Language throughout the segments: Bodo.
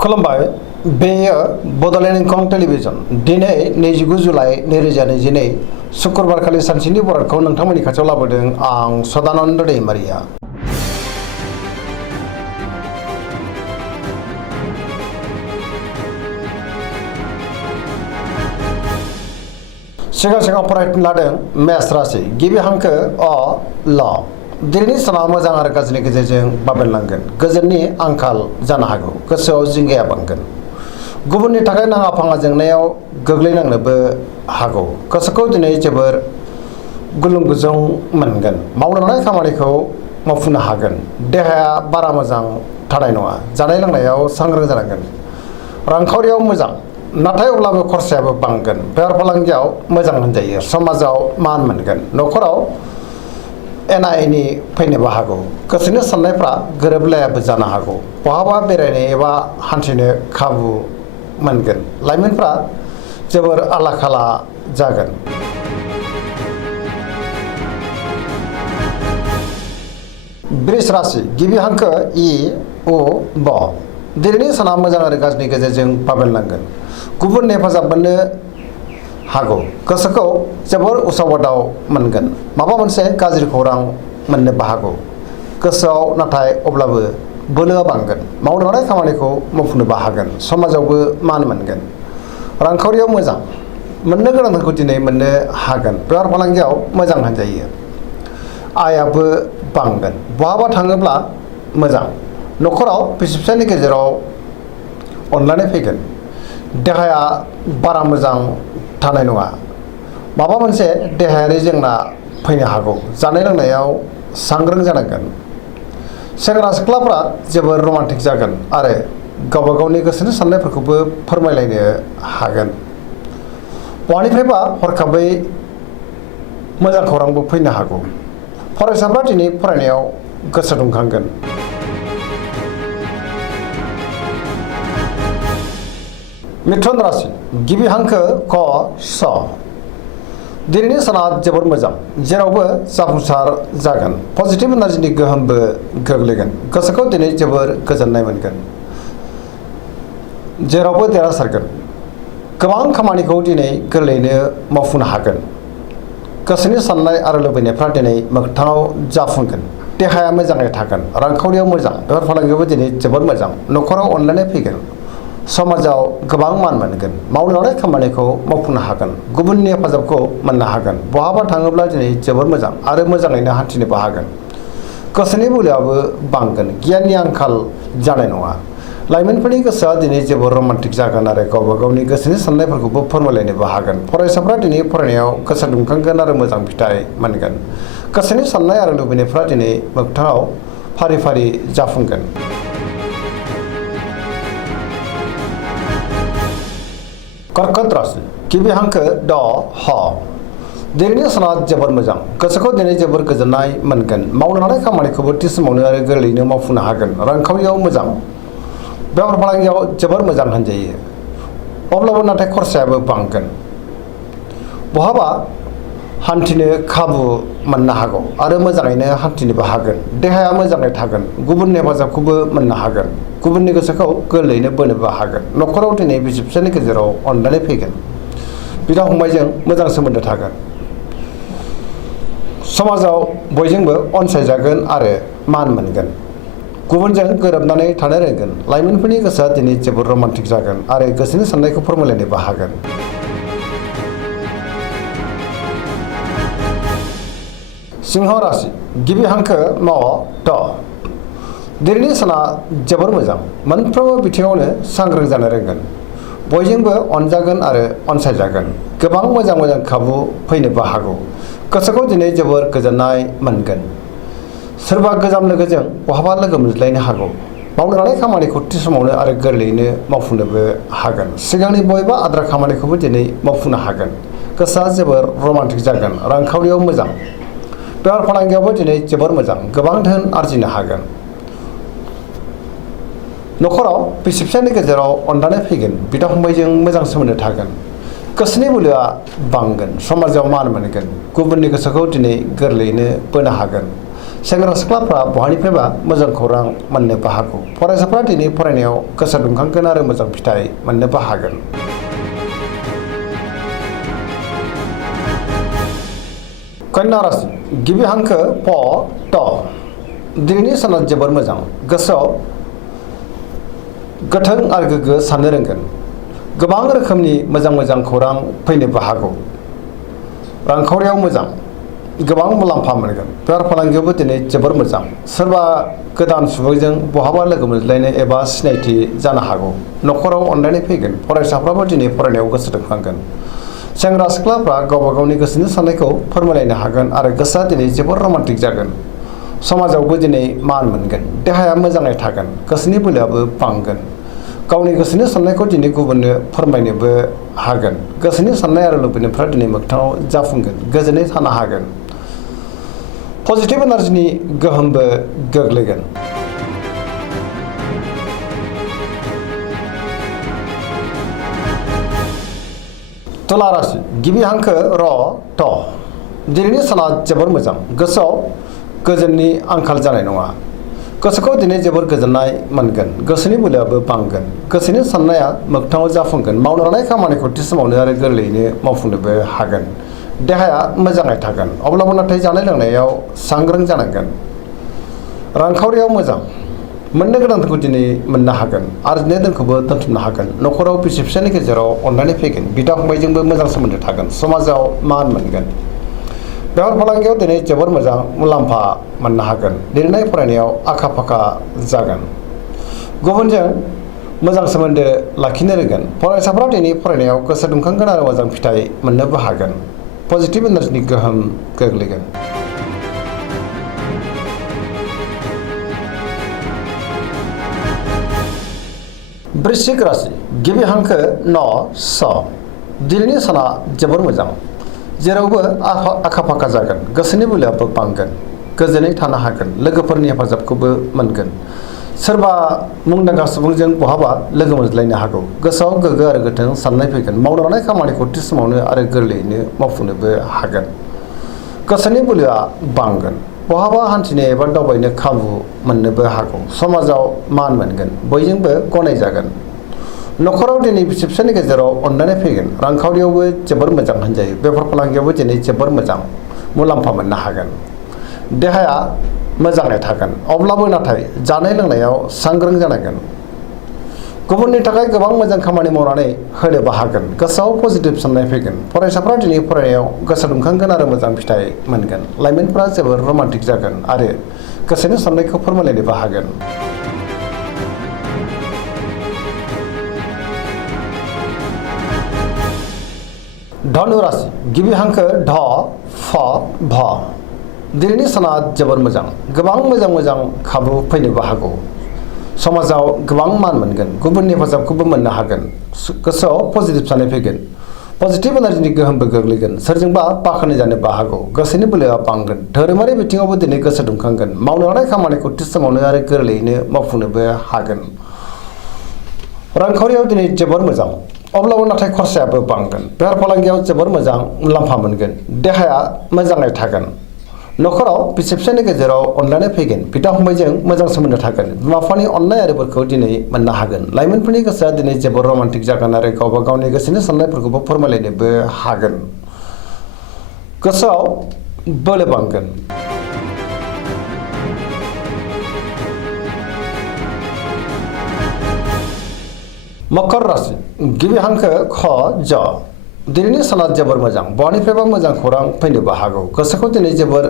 खुलुमबाय बेयो बड'लेण्ड इंखं टेलिभिजन दिनै 29 जुलाइ 2022 शुक्रबारखालि सानसेनि बरादखौ नोंथांमोननि खाथियाव लाबोदों आं सदानन्द दैमारिया। सिगां फरायफिन लादों मेष राशि गिबि हांखो अ ल दिनैनि साना मोजां आरो गाज्रिनि गेजेरजों बाबेनलांगोन। गोजोननि आंखाल जानो हागौ, गोसोआव जिंगाया बांगोन। गुबुननि थाखाय नाङा फाङा जेंनायाव गोग्लैनांनोबो हागौ। गोसोखौ दिनै जोबोर गुलुं गुजुं मोनगोन। मावनो लानाय खामानिखौ मावफुंनो हागोन। देहाया बारा मोजां थानाय नङा। जानाय लोंनायाव सांग्रां जानांगोन। रांखावरियाव मोजां, नाथाय अब्लाबो खरसायाबो बांगोन। बेफार फालांगियाव मोजां होनजायो। समाजाव मान मोनगोन। न'खराव एना एनि फैनोबो हागौ। गोसोनि साननायफ्रा गोरोबलायाबो जानो हागौ। बहाबा बेरायनो एबा हान्थिनो खाबु मोनगोन। लाइमोनफ्रा जोबोर आला खाला जागोन। वृष राशि गिबि हांखो इ उ ब दिनैनि साना मोजां आरो गाज्रिनि गेजेरजों बाबेनलांगोन। गुबुननि हेफाजाब मोननो हागौ। गोसोखौ जोबोर उसाव बादाव मोनगोन। माबा मोनसे गाज्रि खौरां मोननोबो हागौ। गोसोआव नाथाय अब्लाबो बोलोआ बांगोन। मावनो लानाय खामानिखौ मावफुंनोबो हागोन। समाजावबो मान मोनगोन। रांखावरियाव मोजां, मोननो गोनांखौ दिनै मोननो हागोन। बेफार फालांगियाव मोजां होनजायो। आयाबो बांगोन। बहाबा थाङोब्ला मोजां। न'खराव बिसि फिसायनि गेजेराव अनलायनाय फैगोन। देहाया बारा मोजां थानाय नङा। माबा मोनसे देहायारि जेंना फैनो हागौ। जानाय लोंनायाव सांग्रां जानांगोन। सेंग्रा सिख्लाफ्रा जोबोर रमान्टिक जागोन आरो गावबा गावनि गोसोनि साननायफोरखौबो फोरमायलायनो हागोन। बहानिफ्रायबा हरखाबै मोजां खौरांबो फैनो हागौ। फरायसाफ्रा दिनै फरायनायाव गोसो दुंखांगोन। मिथुन राशि गिबि हांखो क स दिनैनि साना जोबोर मोजां। जेरावबो जाफुंसार जागोन। पजिटिभ एनार्जिनि गोहोमबो गोग्लैगोन। गोसोखौ दिनै जोबोर गोजोननाय मोनगोन। जेरावबो देरहासारगोन। गोबां खामानिखौ दिनै गोरलैयैनो मावफुंनो हागोन। गोसोनि साननाय आरो लुबैनायफ्रा दिनै मोगथाङाव जाफुंगोन। देहाया मोजाङै थागोन। रांखावरियाव मोजां। बेफार फालांगियावबो दिनै जोबोर मोजां। न'खराव अनलायनाय फैगोन। समाजाव गोबां मान मोनगोन। मावनो लानाय खामानिखौ मावफुंनो हागोन। गुबुननि हेफाजाबखौ मोननो हागोन। बहाबा थाङोब्ला दिनै जोबोर मोजां आरो मोजाङैनो हान्थिनोबो हागोन। गोसोनि बोलोआबो बांगोन। गियाननि आंखाल जानाय नङा। लाइमोनफोरनि गोसोआ दिनै जोबोर रमान्टिक जागोन आरो गावबा गावनि गोसोनि साननायफोरखौबो फोरमायलायनोबो हागोन। फरायसाफ्रा दिनै फरायनायाव गोसो दुंखांगोन आरो मोजां फिथाइ मोनगोन। गोसोनि साननाय आरो लुबैनायफ्रा दिनै मोगथाङाव फारि फारि जाफुंगोन। कर्कट राशि गिबि हांखो ड ह दिनैनि साना जोबोर मोजां। गोसोखौ दिनै जोबोर गोजोननाय मोनगोन। मावनो लानाय खामानिखौबो थि समावनो आरो गोरलैयैनो मावफुंनो हागोन। रांखावरियाव मोजां। बेफार फालांगियाव जोबोर मोजां होनजायो। अब्लाबो नाथाय खरसायाबो बांगोन। बहाबा हान्थिनो खाबु मोननो हागौ आरो मोजाङैनो हान्थिनोबो हागोन। देहाया मोजाङै थागोन। गुबुननि हेफाजाबखौबो मोननो हागोन। गुबुननि गोसोखौ गोरलैयैनो बोनोबो हागोन। न'खराव दिनै बिसि फिसायनि गेजेराव अनलायनाय फैगोन। बिदा फंबायजों मोजां सोमोन्दो थागोन। समाजाव बयजोंबो अनसायजागोन आरो मान मोनगोन। गुबुनजों गोरोबनानै थानो रोंगोन। लाइमोनफोरनि गोसोआ दिनै जोबोर रमान्टिक जागोन आरो गोसोनि साननायखौ फोरमायलायनोबो हागोन। सिंह राशि गिबि हांखो म ट दिनैनि साना जोबोर मोजां। मोनफ्रोमबो बिथिङावनो सांग्रां जानो रोंगोन। बयजोंबो अनजागोन आरो अनसायजागोन। गोबां मोजां खाबु फैनोबो हागौ। गोसोखौ दिनै जोबोर गोजोननाय मोनगोन। सोरबा गोजाम लोगोजों बहाबा लोगो मोनज्लायनो हागौ। मावनो लानाय खामानिखौ थि समावनो आरो गोरलैयैनो मावफुंनोबो हागोन। सिगांनि बबेबा आद्रा खामानिखौबो दिनै मावफुंनो हागोन। गोसोआ जोबोर रमान्टिक जागोन। रांखावरियाव मोजां। बेफार फालांगियावबो दिनै जोबोर मोजां। गोबां धोन आरजिनो हागोन। न'खराव बिसि फिसायनि गेजेराव अनलायनाय फैगोन। बिदा फंबायजों मोजां सोमोन्दो थागोन। गोसोनि बोलोआ बांगोन। समाजाव मान मोनगोन। गुबुननि गोसोखौ दिनै गोरलैयैनो बोनो हागोन। सेंग्रा सिख्लाफ्रा बहानिफ्रायबा मोजां खौरां मोननोबो हागौ। फरायसाफ्रा दिनै फरायनायाव गोसो दुंखांगोन आरो मोजां फिथाइ मोननोबो हागोन। कन्या राशि गिबि हांखो प ट दिनैनि साना जोबोर मोजां। गोसोआव गोथों आरो गोग्गो साननो रोंगोन। गोबां रोखोमनि मोजां खौरां फैनोबो हागौ। रांखावरियाव मोजां, गोबां मुलाम्फा मोनगोन। बेफार फालांगियावबो दिनै जोबोर मोजां। सोरबा गोदान सुबुंजों बहाबा लोगो मोनज्लायनाय एबा सिनायथि जानो हागौ। न'खराव अनलायनाय फैगोन। फरायसाफ्राबो दिनै फरायनायाव गोसो दुंखांगोन। सेंग्रा सिख्लाफ्रा गावबा गावनि गोसोनि साननायखौ फोरमायलायनो हागोन आरो गोसोआ दिनै जोबोर रमान्टिक जागोन। समाजावबो दिनै मान मोनगोन। देहाया मोजाङै थागोन। गोसोनि बोलोआबो बांगोन। गावनि गोसोनि साननायखौ दिनै गुबुननो फोरमायनोबो हागोन। गोसोनि साननाय आरो लुबैनायफ्रा दिनै मोगथाङाव जाफुंगोन। गोजोनै थानो हागोन। पजिटिभ एनार्जिनि गोहोमबो गोग्लैगोन। तुला राशि गिबि हांखो र ट दिनैनि साना जोबोर मोजां। गोसोआव गोजोननि आंखाल जानाय नङा। गोसोखौ दिनै जोबोर गोजोननाय मोनगोन। गोसोनि बोलोआबो बांगोन। गोसोनि साननाया मोगथाङाव जाफुंगोन। मावनो लानाय खामानिखौ थि समावनो आरो गोरलैयैनो मावफुंनोबो हागोन। देहाया मोजाङै थागोन। अब्लाबो नाथाय जानाय लोंनायाव सांग्रां जानांगोन। रांखावरियाव मोजां। मोननो गोनांखौ दिनै मोननो हागोन। आरजिनाय धोनखौबो दोनथुमनो हागोन। न'खराव बिसि फिसायनि गेजेराव अनलायनाय फैगोन। बिदा फंबायजोंबो मोजां सोमोन्दो थागोन। समाजाव मान मोनगोन। बेफार फालांगियाव दिनै जोबोर मोजां मुलाम्फा मोननो हागोन। लिरनाय फरायनायाव आखा फाखा जागोन। गुबुनजों मोजां सोमोन्दो लाखिनो रोंगोन। फरायसाफ्रा दिनै फरायनायाव गोसो दुंखांगोन आरो मोजां फिथाइ मोननोबो हागोन। पजिटिभ एनार्जिनि गोहोम गोग्लैगोन। वृश्चिक राशि गिबि हांखो न स दिनैनि साना जोबोर मोजां। जेरावबो आखा फाखा जागोन। गोसोनि बोलोआबो बांगोन। गोजोनै थानो हागोन। लोगोफोरनि हेफाजाबखौबो मोनगोन। सोरबा मुंदांखा सुबुंजों बहाबा लोगो मोनज्लायनो हागौ। गोसोआव गोग्गो आरो गोथों साननाय फैगोन। मावनो लानाय खामानिखौ थि समावनो आरो गोरलैयैनो मावफुंनोबो हागोन। गोसोनि बोलोआ बांगोन। बहाबा हान्थिनो एबा दावबायनो खाबु मोननोबो हागौ। समाजाव मान मोनगोन। बयजोंबो गनायजागोन। न'खराव दिनै बिसि फिसायनि गेजेराव अनलायनाय फैगोन। रांखावरियावबो जोबोर मोजां होनजायो। बेफार फालांगियावबो दिनै जोबोर मोजां मुलाम्फा मोननो हागोन। देहाया मोजाङै थागोन। अब्लाबो नाथाय जानाय लोंनायाव सांग्रां जानांगोन। गुबुननि थाखाय गोबां मोजां खामानि मावनानै होनोबो हागोन। गोसोआव पजिटिभ साननाय फैगोन। फरायसाफ्रा दिनै फरायनायाव गोसो दुंखांगोन आरो मोजां फिथाइ मोनगोन। लाइमोनफ्रा जोबोर रमान्टिक जागोन आरो गोसोनि साननायखौ फोरमायलायनोबो हागोन। धनु राशि गिबि हांखो ढ फ भ दिनैनि साना जोबोर मोजां। गोबां मोजां खाबु फैनोबो हागौ। समाजाव गोबां मान मोनगोन। गुबुननि हेफाजाबखौबो मोननो हागोन। गोसोआव पजिटिभ साननाय फैगोन। पजिटिभ एनार्जिनि गोहोमबो गोग्लैगोन। सोरजोंबा बाख्नाय जानोबो हागौ। गोसोनि बोलोआ बांगोन। धोरोमारि बिथिङावबो दिनै गोसो दुंखांगोन। मावनो लानाय खामानिखौ थि समावनो आरो गोरलैयैनो मावफुंनोबो हागोन। रांखावरियाव दिनै जोबोर मोजां। अब्लाबो नाथाय खरसायाबो बांगोन। बेफार फालांगियाव जोबोर मोजां मुलाम्फा मोनगोन। देहाया मोजाङै थागोन। न'खराव बिसि फिसायनि गेजेराव अनलायनाय फैगोन। बिदा फंबायजों मोजां सोमोन्दो थागोन। बिमा बिफानि अननाय आरो बोरखौ दिनै मोननो हागोन। लाइमोनफोरनि गोसोआ दिनै जोबोर रमान्टिक जागोन आरो गावबा गावनि गोसोनि साननायफोरखौबो फोरमायलायनोबो हागोन। गोसोआव बोलो बांगोन। मकर राशि गिबि हांखो ख ज दिनैनि साना जोबोर मोजां। बहानिफ्रायबा मोजां खौरां फैनोबो हागौ। गोसोखौ दिनै जोबोर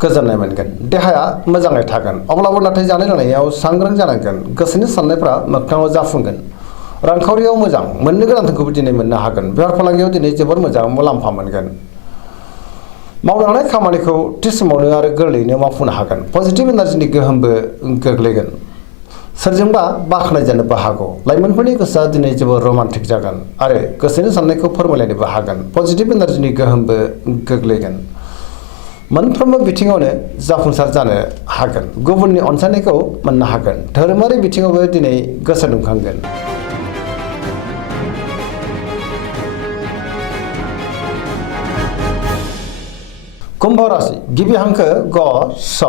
गोजोननाय मोनगोन। देहाया मोजाङै थागोन। अब्लाबो नाथाय जानाय लोंनायाव सांग्रां जानांगोन। गोसोनि साननायफ्रा मोगथाङाव जाफुंगोन। रांखावरियाव मोजां। मोननो गोनांखौबो दिनै मोननो हागोन। बेफार फालांगियाव दिनै जोबोर मोजां मुलाम्फा मोनगोन। मावनो लानाय खामानिखौ थि समावनो आरो गोरलैयैनो मावफुंनो हागोन। पजिटिभ एनार्जिनि गोहोमबो गोग्लैगोन। सोरजोंबा बाख्नाय जानोबो हागौ। लाइमोनफोरनि गोसोआ दिनै जोबोर रमान्टिक जागोन आरो गोसोनि साननायखौ फोरमायलायनोबो हागोन। पजिटिभ एनार्जिनि गोहोमबो गोग्लैगोन। मोनफ्रोमबो बिथिङावनो जाफुंसार जानो हागोन। गुबुननि अनसायनायखौ मोननो हागोन। धोरोमारि बिथिङावबो दिनै गोसो दुंखांगोन। कुम्भ राशि गिबि हांखो ग स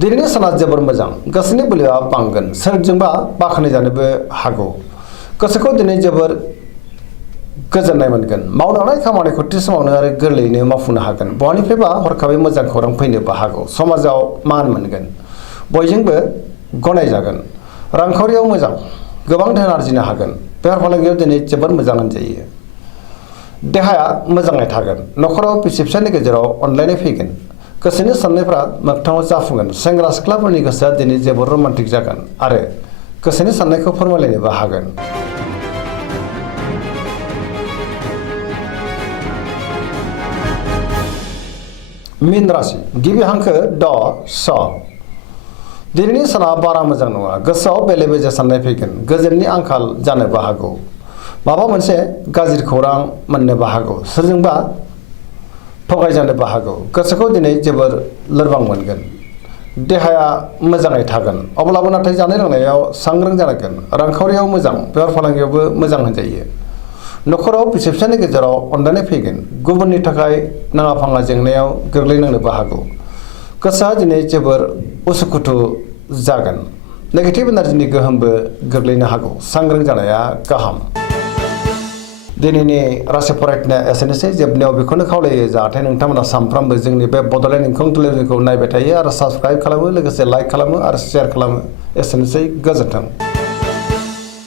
दिनैनि साना जोबोर मोजां गोसोनि बोलोआ बांगोन सोरजोंबा बाख्नाय जानोबो हागौ गोसोखौ दिनै जोबोर गोजोननाय मोनगोन मावनो हानाय खामानिखौ थि समावनो आरो गोरलैयैनो मावफुंनो हागोन बहानिफ्रायबा हरखाबै मोजां खौरां फैनोबो हागौ समाजाव मान मोनगोन बयजोंबो गनायजागोन रांखावरियाव मोजां गोबां धोन आरजिनो हागोन बेफार फालांगियाव दिनै जोबोर मोजां होनजायो देहाया मोजाङै थागोन न'खराव बिसि फिसायनि गेजेराव अनलायनाय फैगोन गोसोनि साननायफ्रा मोगथाङाव जाफुंगोन सेंग्रा सिख्लाफोरनि गोसोआ दिनै जोबोर रमान्टिक जागोन आरो गोसोनि साननायखौ फोरमायलायनोबो हागोन मीन राशि गिबि हांखो ड स दिनैनि साना बारा मोजां नङा गोसोआव बेले बेजे साननाय फैगोन गोजोननि आंखाल जानोबो हागौ माबा मोनसे गाज्रि खौरां मोननोबो हागौ सोरजोंबा थगायजानोबो हागौ गोसोखौ दिनै जोबोर लोरबां मोनगोन देहाया मोजाङै थागोन अब्लाबो नाथाय जानाय लोंनायाव सांग्रां जानांगोन रांखावरियाव मोजां बेफार फालांगियावबो मोजां होनजायो न'खराव बिसि फिसायनि गेजेराव अनलायनाय फैगोन गुबुननि थाखाय नाङा फाङा जेंनायाव गोग्लैनांनोबो हागौ गोसोआ दिनै जोबोर उसुखुथु जागोन नेगेटिभ एनार्जिनि गोहोमबो गोग्लैनो हागौ सांग्रां जानाया गाहाम दिनैनि राशि फरायनाया एसेनोसै जोबनायाव बेखौनो खावलायो जाहाथे नोंथांमोना सानफ्रामबो जोंनि बे बड'लेण्ड इंखं टेलिभिजनखौ नायबाय थायो आरो साबस्क्राइब खालामो लोगोसे लाइक खालामो आरो शेयार खालामो एसेनोसै गोजोन्थों